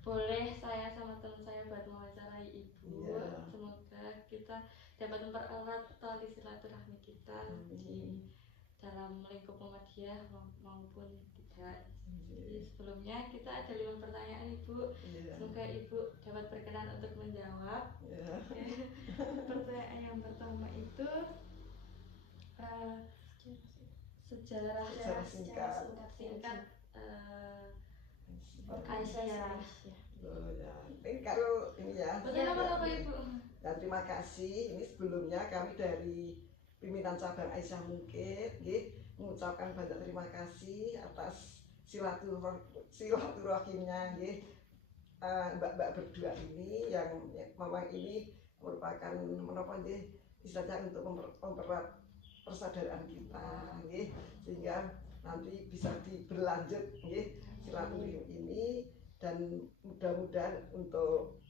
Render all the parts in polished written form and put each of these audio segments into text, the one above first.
boleh saya sama teman saya buat mewawancarai ibu. Semoga kita dapat mempererat tali silaturahmi kita di dalam lingkup Muhammadiyah maupun tidak. Jadi sebelumnya kita ada 5 pertanyaan ibu. Semoga ibu dapat berkenan untuk menjawab. Pertanyaan yang pertama itu sejarah singkat Aisyah. Kalau ini ya. Apa ibu? Dan terima kasih. Ini sebelumnya kami dari pimpinan cabang Aisyah Mungkit mengucapkan banyak terima kasih atas silaturahimnya mbak-mbak berdua ini yang memang ini merupakan istilahnya untuk mempererat persaudaraan kita sehingga nanti bisa berlanjut silaturahim ini, dan mudah-mudahan untuk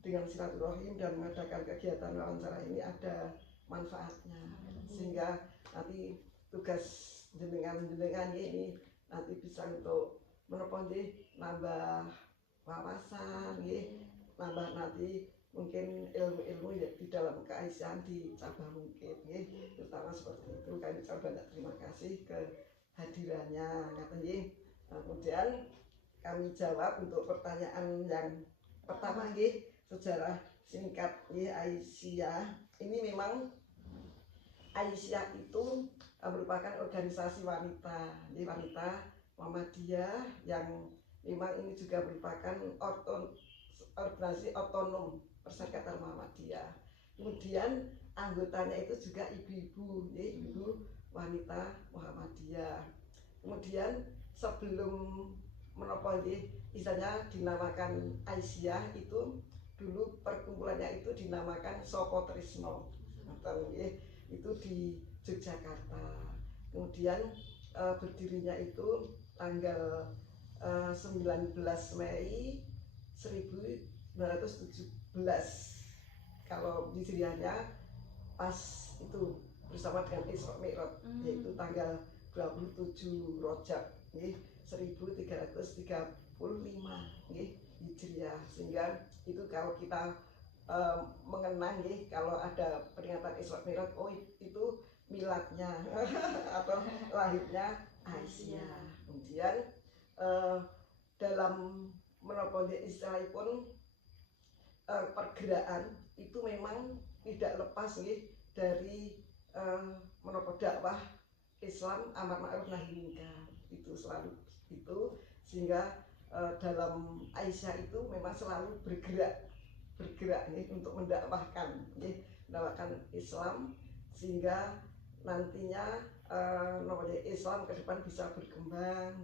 dengan silaturahim dan mengadakan kegiatan wawancara ini ada manfaatnya, sehingga nanti tugas jenengan ini nanti bisa untuk nambah wawasan, nambah nanti mungkin ilmu-ilmu di dalam keaisyaan di cabang Mungkit, terutama seperti itu. Kami ucapkan banyak terima kasih kehadirannya. Kemudian kami jawab untuk pertanyaan yang pertama, sejarah singkat Aisyah. Ini memang Aisyah itu merupakan organisasi wanita Muhammadiyah yang memang ini juga merupakan organisasi otonom Perserikatan Muhammadiyah. Kemudian anggotanya itu juga ibu-ibu wanita Muhammadiyah. Kemudian sebelum istilahnya dinamakan Aisyah, itu dulu perkumpulannya itu dinamakan Soko Trisno, itu di Yogyakarta. Kemudian berdirinya itu tanggal 19 Mei 1917 kalau hijriahnya, pas itu bersama dengan Isra Mi'raj, yaitu tanggal 27 Rajab 1335 hijriah. Sehingga itu kalau kita mengenang kalau ada peringatan Isra Mi'raj, itu miladnya atau lahirnya Aisyah. Kemudian dalam menopoli istilah pun pergerakan itu memang tidak lepas dari menopoli dakwah Islam amar ma'ruf nahi munkar, itu selalu itu. Sehingga dalam Aisyah itu memang selalu bergerak untuk mendakwahkan Islam, sehingga nantinya Islam ke depan bisa berkembang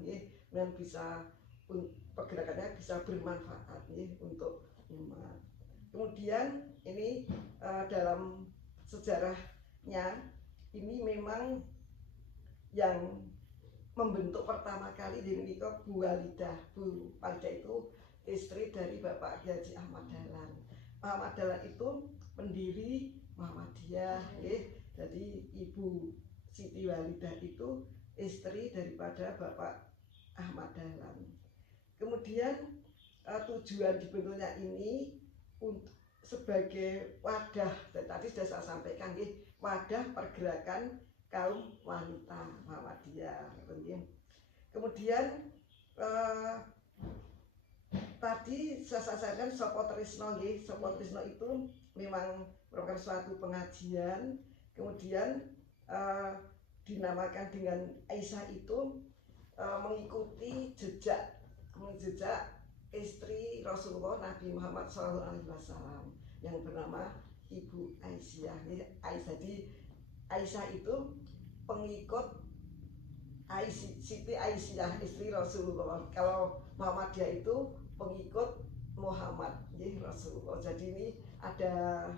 dan bisa pergerakannya bisa bermanfaat untuk umat. Kemudian ini dalam sejarahnya ini memang yang membentuk pertama kali di Indonesia Bu Walidah itu istri dari Bapak Haji Ahmad Dahlan. Ahmad Dahlan itu pendiri Muhammadiyah, jadi Ibu Siti Walidah itu istri daripada Bapak Ahmad Dahlan. Kemudian tujuan dibentuknya ini sebagai wadah, dan tadi sudah saya sampaikan, wadah pergerakan kaum wanita Muhammadiyah. Kemudian tadi saya sampaikan Soko Trisno, Soko Trisno itu memang merupakan suatu pengajian. Kemudian dinamakan dengan Aisyah itu mengikuti jejak istri Rasulullah Nabi Muhammad SAW yang bernama Ibu Aisyah. Jadi Aisyah itu pengikut Siti Aisyah istri Rasulullah. Kalau Muhammadiyah itu pengikut Muhammad Rasulullah. Jadi ini ada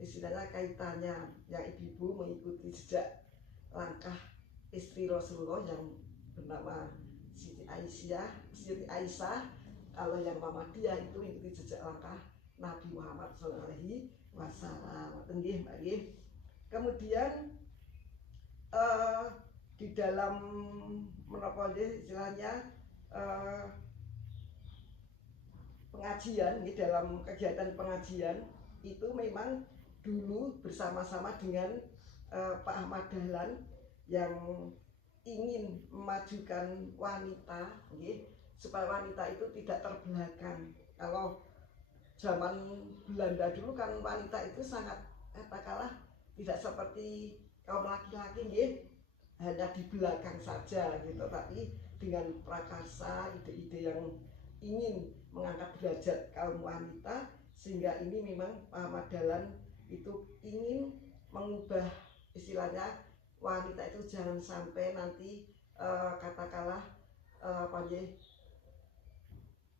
istilahnya kaitannya, yang ibu-ibu mengikuti jejak langkah istri Rasulullah yang bernama Siti Aisyah. Kalau yang Muhammadiyah itu mengikuti jejak langkah Nabi Muhammad SAW. Kemudian di dalam menopoli istilahnya pengajian, ini dalam kegiatan pengajian itu memang dulu bersama-sama dengan Pak Ahmad Dahlan yang ingin memajukan wanita, supaya wanita itu tidak terbelakang. Kalau zaman Belanda dulu kan wanita itu sangat katakanlah tidak seperti kaum laki-laki, hanya di belakang saja gitu, tapi dengan prakarsa ide-ide yang ingin mengangkat derajat kaum wanita, sehingga ini memang Pak Ahmad Dahlan itu ingin mengubah istilahnya wanita itu jangan sampai nanti katakanlah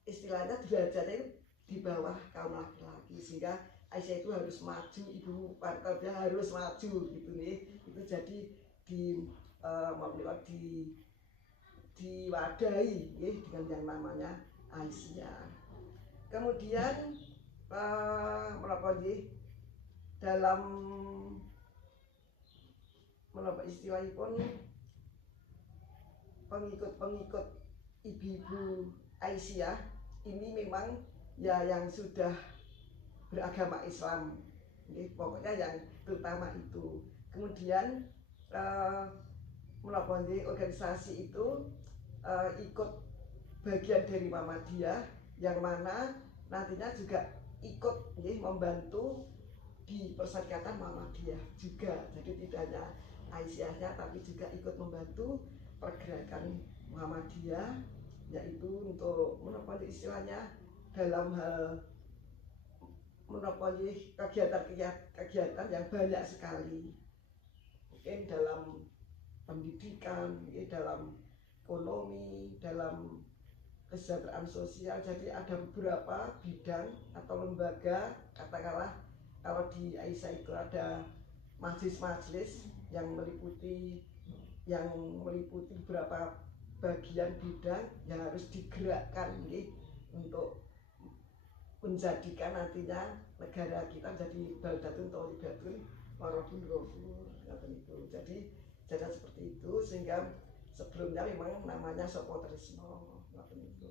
istilahnya derajatnya itu di bawah kaum laki-laki, sehingga Aisyah itu harus maju, ibu partai harus maju gitu nih. Itu jadi diwadahi dengan yang namanya Aisyah. Kemudian dalam istilahnya pun pengikut ibu-ibu Aisyah ini memang ya yang sudah beragama Islam, pokoknya yang terutama itu. Kemudian organisasi itu ikut bagian dari Muhammadiyah, yang mana nantinya juga ikut membantu di Perserikatan Muhammadiyah juga. Jadi tidak hanya Aisyahnya, tapi juga ikut membantu pergerakan Muhammadiyah, yaitu untuk istilahnya dalam hal menopoli kegiatan yang banyak sekali, mungkin dalam pendidikan, dalam ekonomi, dalam kesejahteraan sosial. Jadi ada beberapa bidang atau lembaga, katakanlah kalau di Aisyah itu ada majelis-majelis yang meliputi beberapa bagian bidang yang harus digerakkan untuk menjadikan nantinya negara kita menjadi baldatun thayyibatun warabun ghafur, itu. Jadi seperti itu, sehingga sebelumnya memang namanya Sopo Tresno, itu.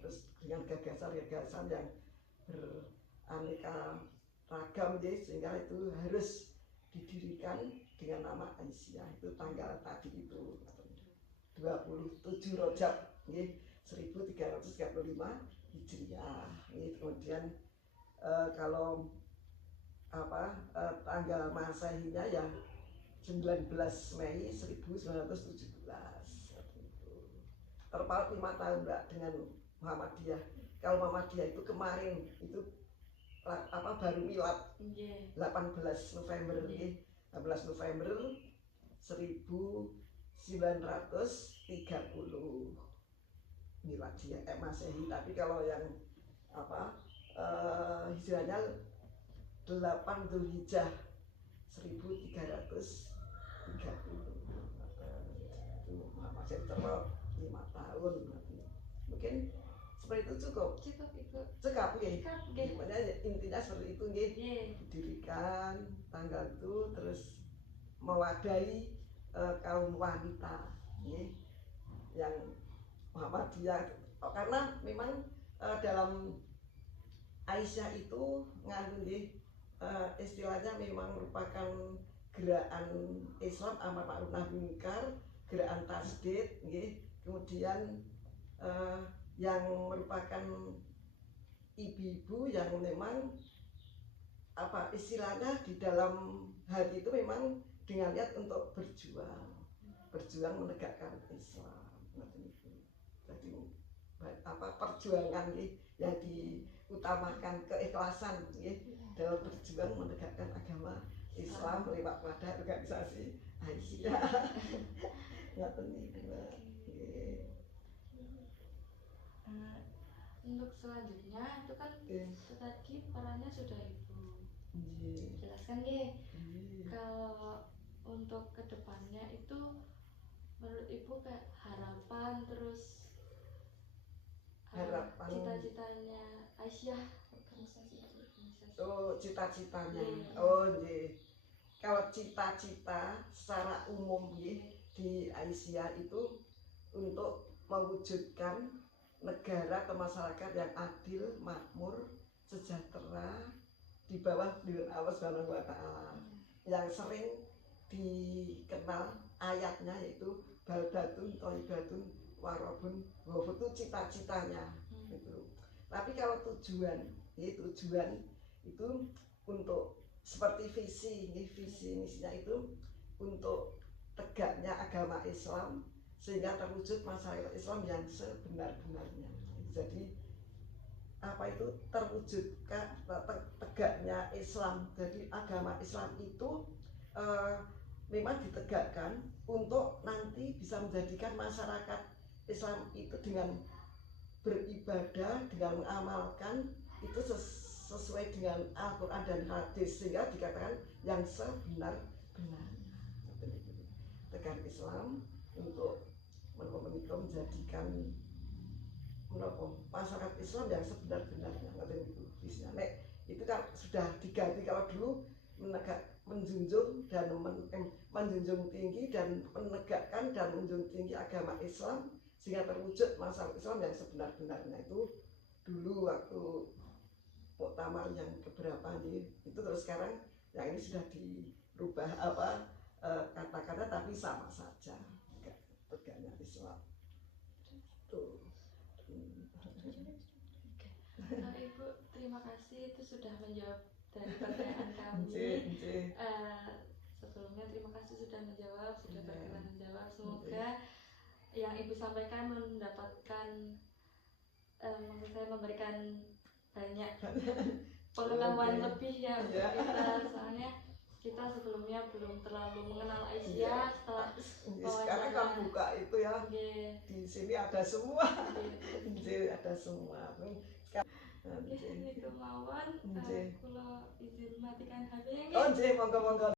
Terus dengan gagasan-gagasan yang beraneka ragam, sehingga itu harus didirikan dengan nama Aisyah. Itu tanggal tadi itu 27 Rajab 1335 Hijriah. Kemudian kalau tanggal Masehinya ya 19 Mei 1917. Terpaut 5 tahun Mbak dengan Muhammadiyah. Kalau Muhammadiyah itu kemarin itu baru milad 18 November 18 November 1930 Miladiyah Masehi. Tapi kalau yang hijrahnya 8 Dzulhijjah 1330 itu masih terlalu 5 tahun. Mungkin seperti itu cukup gimana intinya seperti itu didirikan tanggal itu, terus mewadahi kaum wanita yang Muhammadiyah, karena memang dalam Aisyah itu ngandung istilahnya memang merupakan gerakan Islam amar ma'ruf nahi munkar, gerakan tasdid, kemudian yang merupakan ibu-ibu yang memang istilahnya di dalam hati itu memang dengan niat untuk berjuang menegakkan Islam. Jadi perjuangan yang diutamakan keikhlasan dalam berjuang menegakkan agama Islam lewat pada organisasi Aisyah. Untuk selanjutnya itu kan tadi perannya sudah Ibu jelaskan kalau untuk kedepannya itu menurut Ibu kayak harapan, terus cita-citanya Aisyah cita-citanya kalau cita-cita secara umum di Aisyah itu untuk mewujudkan negara atau masyarakat yang adil, makmur, sejahtera di bawah pimpinan Allah Subhanahu wa taala. Yang sering dikenal ayatnya yaitu baldatun thayyibatun warabun ghafur, itu cita-citanya gitu. Tapi kalau tujuan itu untuk seperti visi misinya itu untuk tegaknya agama Islam sehingga terwujud masyarakat Islam yang sebenar-benarnya. Jadi apa itu terwujudkan tegaknya Islam. Jadi agama Islam itu memang ditegakkan untuk nanti bisa menjadikan masyarakat Islam itu dengan beribadah, dengan mengamalkan itu sesuai dengan Al-Quran dan hadis, sehingga dikatakan yang sebenar-benarnya. Tegak Islam untuk menjadikan masyarakat Islam yang sebenar-benarnya. Itu kan sudah diganti. Kalau dulu menjunjung tinggi dan menegakkan dan menjunjung tinggi agama Islam sehingga terwujud masyarakat Islam yang sebenar-benarnya. Itu dulu waktu muktamar yang keberapa nih, itu terus sekarang yang ini sudah dirubah kata-kata tapi sama saja tegaknya Islam tuh. Ibu terima kasih, itu sudah menjawab dari pertanyaan kami. Sebelumnya terima kasih sudah menjawab, sudah berkenan menjawab. Semoga yang Ibu sampaikan mendapatkan maksud saya memberikan banyak pengetahuan lebih ya untuk kita, soalnya kita sebelumnya belum terlalu mengenal Aisyah. Setelah sekarang kan buka itu ya, di sini ada semua, ada semua. Ini kemauan, kalau izin matikan HP-nya. Oh, monggo.